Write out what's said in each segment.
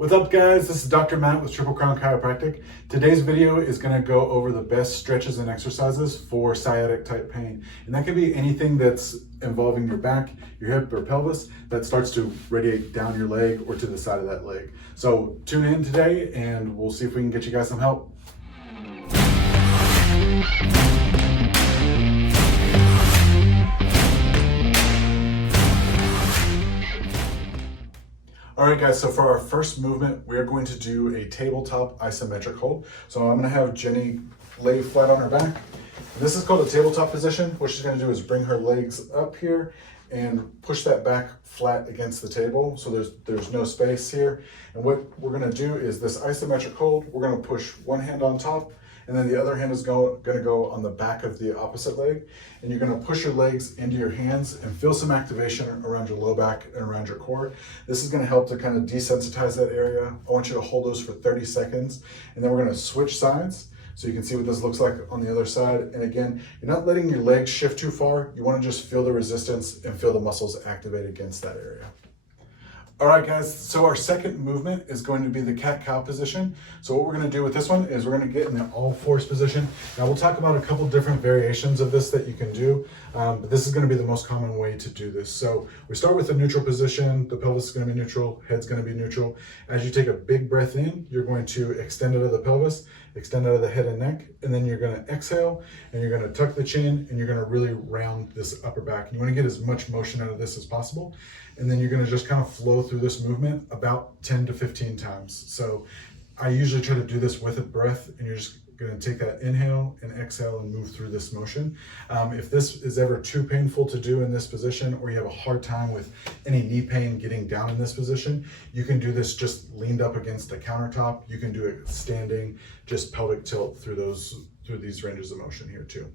What's up guys, this is Dr. Matt with Triple Crown Chiropractic. Today's video is going to go over the best stretches and exercises for sciatic type pain. And that can be anything that's involving your back, your hip or pelvis that starts to radiate down your leg or to the side of that leg. So tune in today and we'll see if we can get you guys some help. All right guys, so for our first movement, we are going to do a tabletop isometric hold. So I'm gonna have Jenny lay flat on her back. This is called a tabletop position. What she's gonna do is bring her legs up here and push that back flat against the table. So there's no space here. And what we're gonna do is this isometric hold, we're gonna push one hand on top and then the other hand is gonna go on the back of the opposite leg. And you're gonna push your legs into your hands and feel some activation around your low back and around your core. This is gonna help to kind of desensitize that area. I want you to hold those for 30 seconds. And then we're gonna switch sides so you can see what this looks like on the other side. And again, you're not letting your legs shift too far. You wanna just feel the resistance and feel the muscles activate against that area. All right guys, so our second movement is going to be the cat-cow position. So what we're gonna do with this one is we're gonna get in the all-fours position. Now we'll talk about a couple different variations of this that you can do, but this is gonna be the most common way to do this. So we start with the neutral position, the pelvis is gonna be neutral, head's gonna be neutral. As you take a big breath in, you're going to extend out of the pelvis, extend out of the head and neck, and then you're gonna exhale, and you're gonna tuck the chin, and you're gonna really round this upper back. And you wanna get as much motion out of this as possible. And then you're gonna just kind of flow through this movement about 10 to 15 times. So I usually try to do this with a breath, and you're just gonna take that inhale and exhale and move through this motion. If this is ever too painful to do in this position, or you have a hard time with any knee pain getting down in this position, you can do this just leaned up against a countertop. You can do it standing, just pelvic tilt through these ranges of motion here too.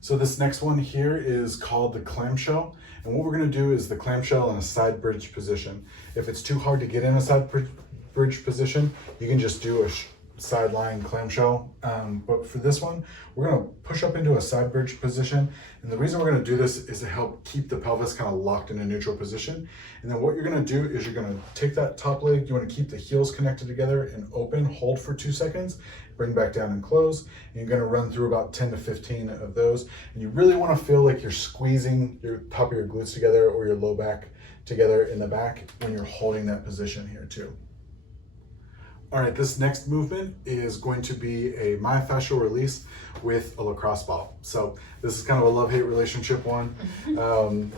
So this next one here is called the clamshell. And what we're gonna do is the clamshell in a side bridge position. If it's too hard to get in a side bridge position, you can just do a sideline clamshell. But for this one, we're gonna push up into a side bridge position. And the reason we're gonna do this is to help keep the pelvis kind of locked in a neutral position. And then what you're gonna do is you're gonna take that top leg, you wanna keep the heels connected together and open, hold for 2 seconds, bring back down and close. And you're gonna run through about 10 to 15 of those. And you really wanna feel like you're squeezing your top of your glutes together or your low back together in the back when you're holding that position here too. All right, this next movement is going to be a myofascial release with a lacrosse ball. So this is kind of a love-hate relationship one.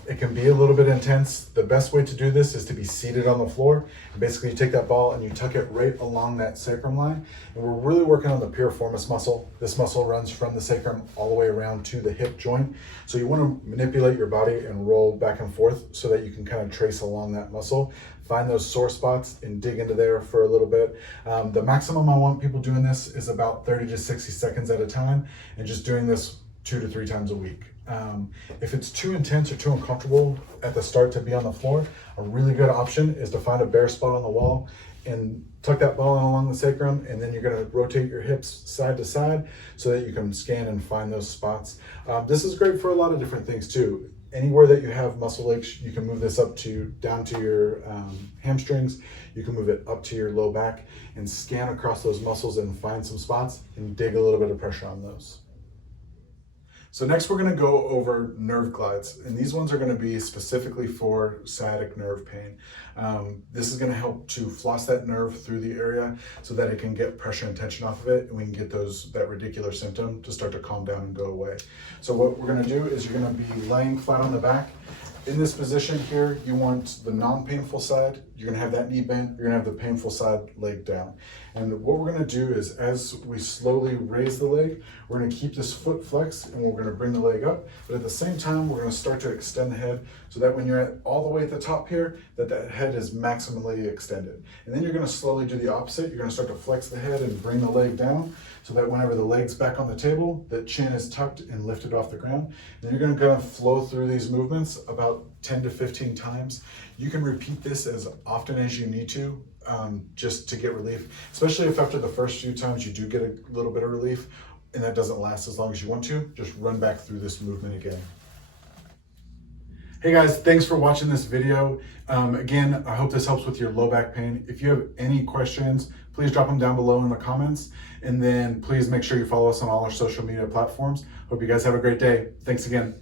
It can be a little bit intense. The best way to do this is to be seated on the floor. And basically you take that ball and you tuck it right along that sacrum line. And we're really working on the piriformis muscle. This muscle runs from the sacrum all the way around to the hip joint. So you want to manipulate your body and roll back and forth so that you can kind of trace along that muscle. Find those sore spots and dig into there for a little bit. The maximum I want people doing this is about 30 to 60 seconds at a time and just doing this 2 to 3 times a week. If it's too intense or too uncomfortable at the start to be on the floor, a really good option is to find a bare spot on the wall and tuck that ball in along the sacrum, and then you're gonna rotate your hips side to side so that you can scan and find those spots. This is great for a lot of different things too. Anywhere that you have muscle aches, you can move this down to your hamstrings. You can move it up to your low back and scan across those muscles and find some spots and dig a little bit of pressure on those. So next we're gonna go over nerve glides, and these ones are gonna be specifically for sciatic nerve pain. This is gonna help to floss that nerve through the area so that it can get pressure and tension off of it, and we can get that radicular symptom to start to calm down and go away. So what we're gonna do is you're gonna be laying flat on the back. In this position here, you want the non-painful side. You're gonna have that knee bent, you're gonna have the painful side leg down. And what we're gonna do is as we slowly raise the leg, we're gonna keep this foot flexed and we're gonna bring the leg up. But at the same time, we're gonna start to extend the head so that when you're all the way at the top here, that head is maximally extended. And then you're gonna slowly do the opposite. You're gonna start to flex the head and bring the leg down so that whenever the leg's back on the table, the chin is tucked and lifted off the ground. And you're gonna kind of flow through these movements about 10 to 15 times. You can repeat this as often as you need to, just to get relief, especially if after the first few times you do get a little bit of relief and that doesn't last as long as you want to, just run back through this movement again. Hey guys, thanks for watching this video. Again, I hope this helps with your low back pain. If you have any questions, please drop them down below in the comments. And then please make sure you follow us on all our social media platforms. Hope you guys have a great day. Thanks again.